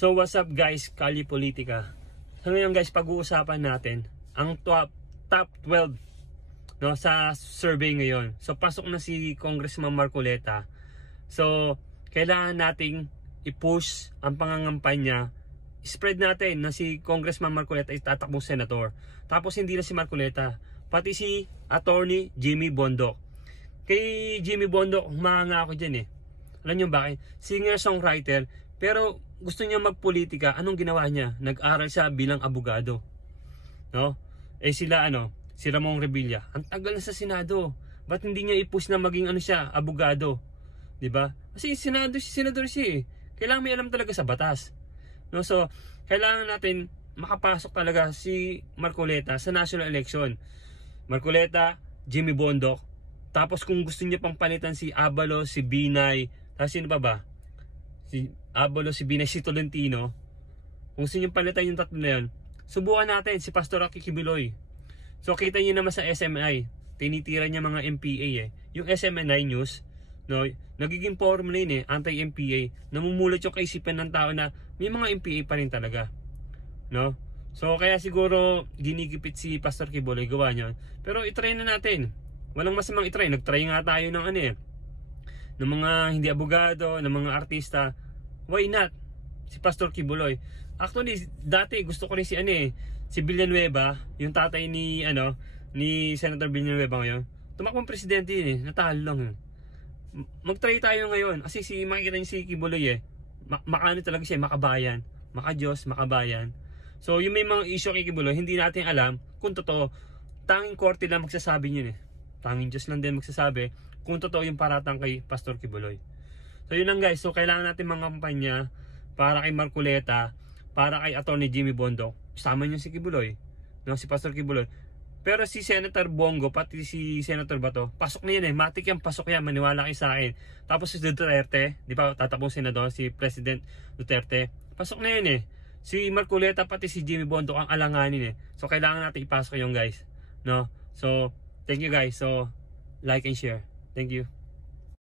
So what's up guys, Kali Politika. So ngayon guys, pag-uusapan natin ang top 12 no, sa survey ngayon. So pasok na si Congressman Marcoleta. So kailangan nating i-push ang pangangampanya. Spread natin na si Congressman Marcoleta ay tatakbong senator. Tapos hindi na si Marcoleta, pati si Attorney Jimmy Bondoc. Kay Jimmy Bondoc, humahanga ako dyan eh. Alam nyo bakit? Singer-songwriter, pero gusto niya magpolitika. Anong ginawa niya? Nag-aral siya bilang abogado. No? Eh sila si Ramon Revilla, ang tagal na sa Senado. Ba't hindi niya i-push na maging siya, abogado? 'Di ba? Kasi senador siya eh. Kailangan may alam talaga sa batas. No, so kailangan natin makapasok talaga si Marcoleta sa national election. Marcoleta, Jimmy Bondoc. Tapos kung gusto niya pang palitan si Abalos, si Binay, tapos sino pa ba? Si Abalos, si Binay, si Tolentino. Kung gusto niyo palitan yung tatlo na yun, subukan natin si Pastor Rocky Kibuloy. So kita niyo naman sa SMNI, tinitira niya mga MPA eh. Yung SMNI News, no, nagiging forum na yun eh, anti-MPA. Namumulat yung kaisipan ng tao na may mga MPA pa rin talaga. No? So kaya siguro ginigipit si Pastor Kibuloy, gawa niya. Pero itry na natin. Walang masamang itry. Nagtry nga tayo ng ng mga hindi abogado, ng mga artista. Why not? Si Pastor Kibuloy. Actually, dati gusto ko rin si Villanueva, yung tatay ni Senator Villanueva ngayon. Tumakbong presidente yun eh, natalo lang yun. Mag-try tayo ngayon. Kasi makikita niyo si Kibuloy eh. Makano talaga siya, makabayan. Maka-Diyos, makabayan. So, yung may mga issue kay Kibuloy, hindi natin alam kung totoo. Tanging korte lang magsasabi yun eh. Tanging Diyos lang din magsasabi kung totoo yung paratang kay Pastor Kibuloy. So yun lang guys, so kailangan natin mga kampanya para kay Marcoleta, para kay Attorney Jimmy Bondoc. Sama niyo si Kibuloy, no, si Pastor Kibuloy. Pero si Senator Bongo, pati si Senator Bato, pasok na yan eh, matik yan, pasok yan, maniwala kayo sa akin. Tapos si Duterte, di ba tatakbong senador, si President Duterte, pasok na yan eh. Si Marcoleta pati si Jimmy Bondoc ang alanganin eh. So kailangan natin ipasok yung guys, no. So thank you guys. So like and share. Thank you.